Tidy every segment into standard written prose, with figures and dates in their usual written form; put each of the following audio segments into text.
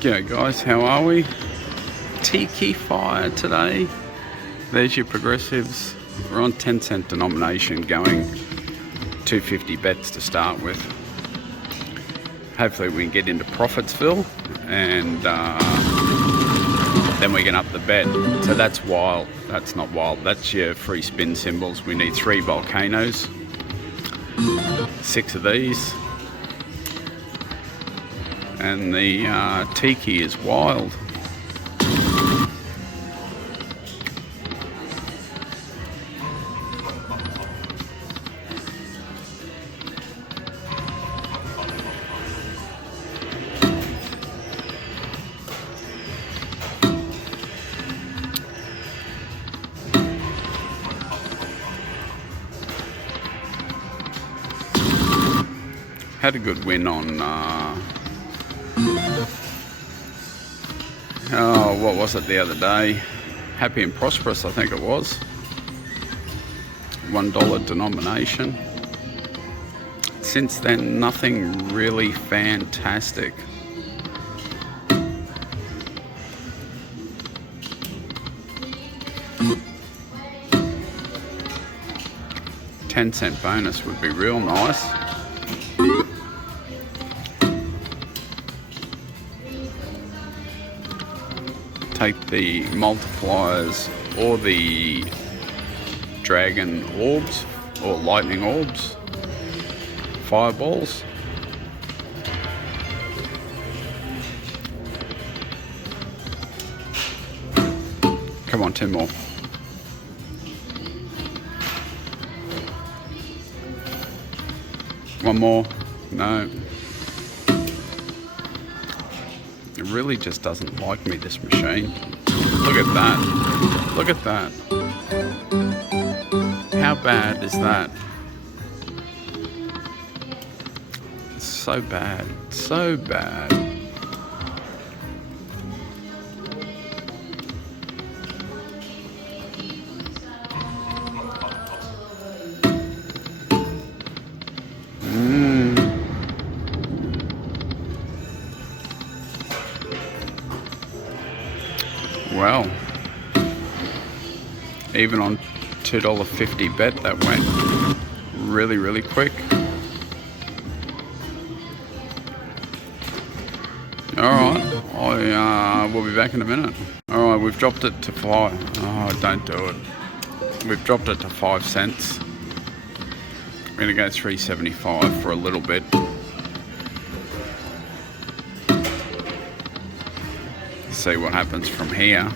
G'day guys, how are we? Tiki Fire today. There's your progressives. We're on 10-cent denomination going 250 bets to start with. Hopefully we can get into Profitsville and then we can up the bet. So that's wild. That's not wild. That's your free spin symbols. We need 3 volcanoes, 6 of these. And the Tiki is wild. Had a good win on oh, what was it the other day? Happy and Prosperous, I think it was. $1 denomination. Since then, nothing really fantastic. $0.10 bonus would be real nice. Take the multipliers or the dragon orbs or lightning orbs, fireballs. Come on, 10 more. One more. No. It really just doesn't like me, this machine. Look at that. Look at that. How bad is that? It's so bad. So bad. Well, even on $2.50 bet, that went really quick. Alright, I will be back in a minute. Alright, we've dropped it to 5. Oh, don't do it. We've dropped it to 5 cents. We're going to go $3.75 for a little bit. See what happens from here.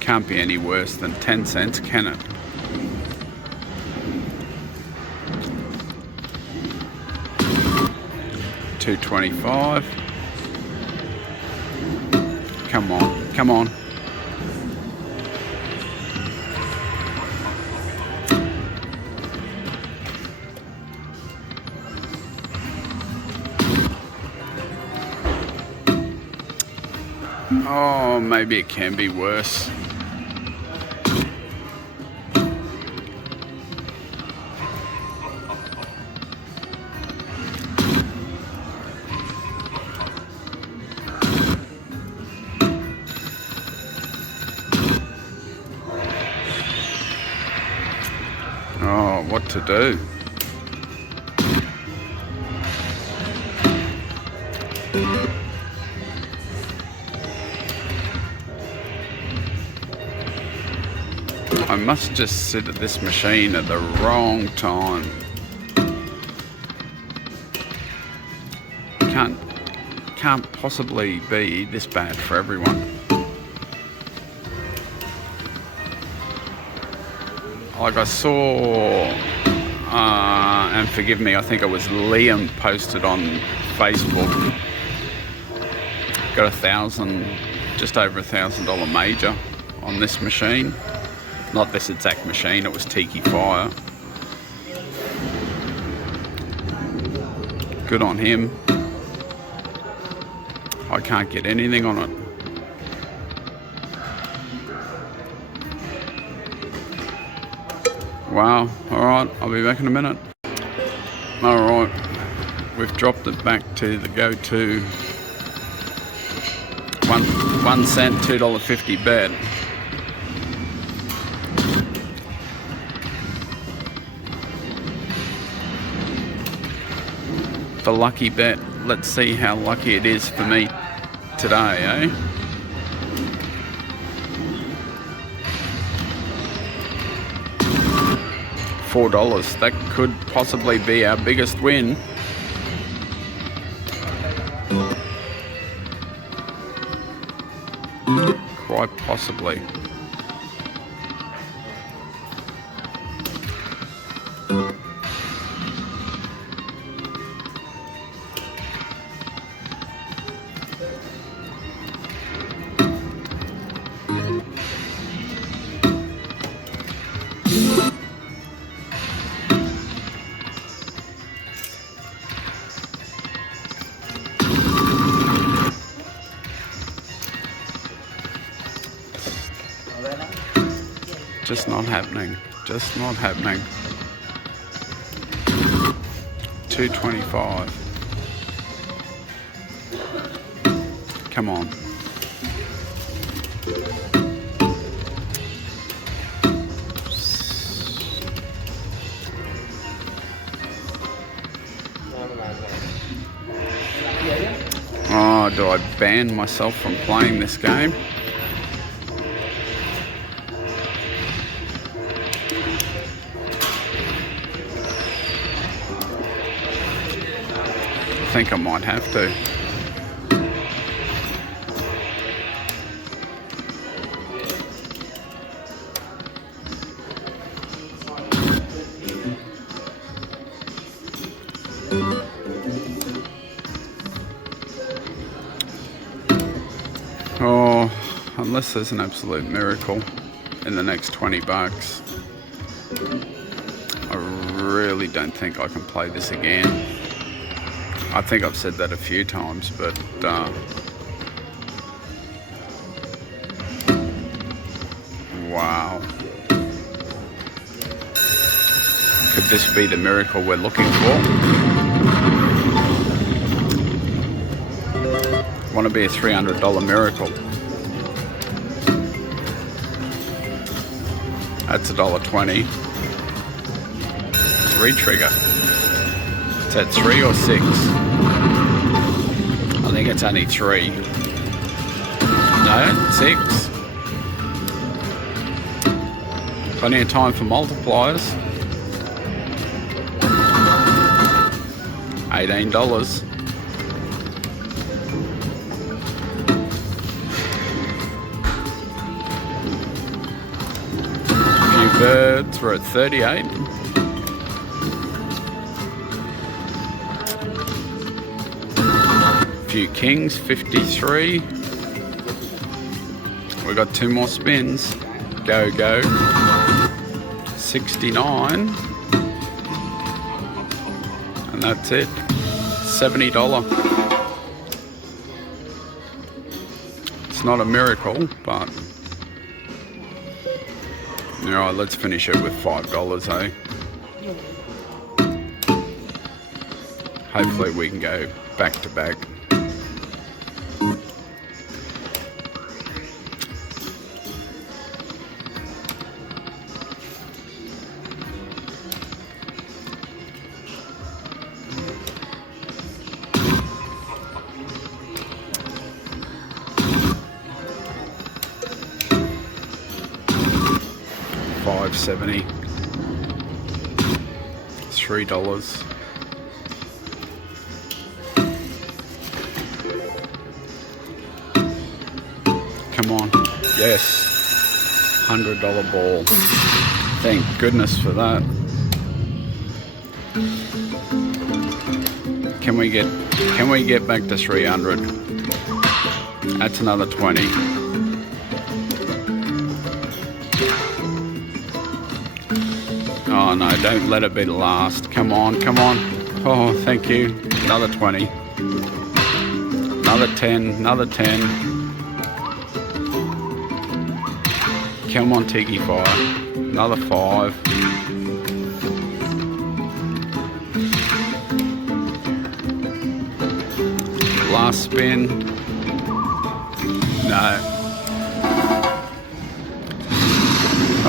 Can't be any worse than 10 cents, can it? $2.25. Come on, come on. Oh, maybe it can be worse. Oh, what to do? I must just sit at this machine at the wrong time. Can't possibly be this bad for everyone. Like I saw, and forgive me, I think it was Liam posted on Facebook. Got just over $1,000 major on this machine. Not this exact machine, it was Tiki Fire. Good on him. I can't get anything on it. Wow, alright, I'll be back in a minute. Alright, we've dropped it back to the go-to 1 cent, $2.50 bet. The lucky bet. Let's see how lucky it is for me today, eh? $4. That could possibly be our biggest win. Quite possibly. Just not happening. Just not happening. 225. Come on. Oh, do I ban myself from playing this game? I think I might have to. Oh, unless there's an absolute miracle in the next 20 bucks, I really don't think I can play this again. I think I've said that a few times, but wow. Could this be the miracle we're looking for? Want to be a $300 miracle. That's $1.20. Re-trigger. Is that 3 or 6? I think it's only 3. No, 6. Plenty of time for multipliers. $18. Few birds, we're at 38. Few kings, 53. We got 2 more spins. Go, go. 69. And that's it. $70. It's not a miracle, but alright, let's finish it with $5, eh? Hopefully we can go back to back. $5.70. $3. Come on. Yes. $100 ball. Thank goodness for that. Can we get back to 300? That's another 20. Oh no, don't let it be the last. Come on, come on. Oh, thank you. Another 20. Another 10, another 10. Come on, Tiki Fire. Another 5. Last spin. No.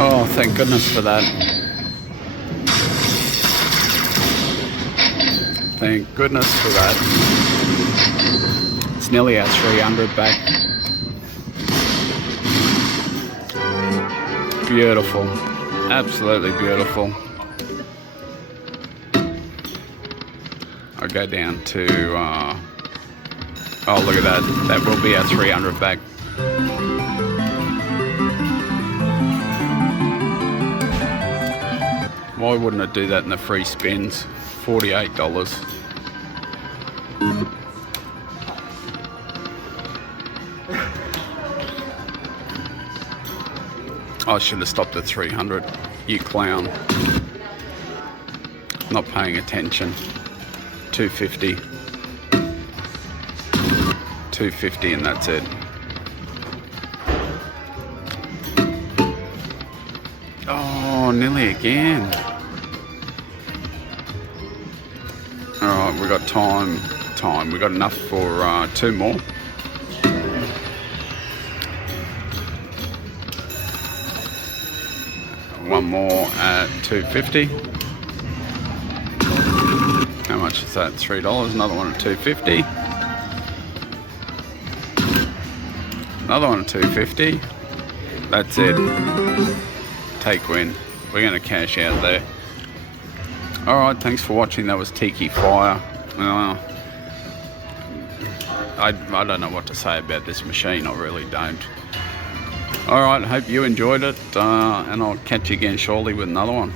Oh, thank goodness for that. Thank goodness for that. It's nearly our 300 back. Beautiful. Absolutely beautiful. I'll go down to, oh look at that. That will be our 300 back. Why wouldn't it do that in the free spins? $48. I should have stopped at 300. You clown. Not paying attention. 250. 250 and that's it. Oh, nearly again. Alright, we got time. We got enough for 2 more. One more at 250. How much is that? $3. Another one at 250. Another one at 250. That's it. Take win. We're going to cash out there. Alright, thanks for watching. That was Tiki Fire. I don't know what to say about this machine. I really don't. Alright, hope you enjoyed it. And I'll catch you again shortly with another one.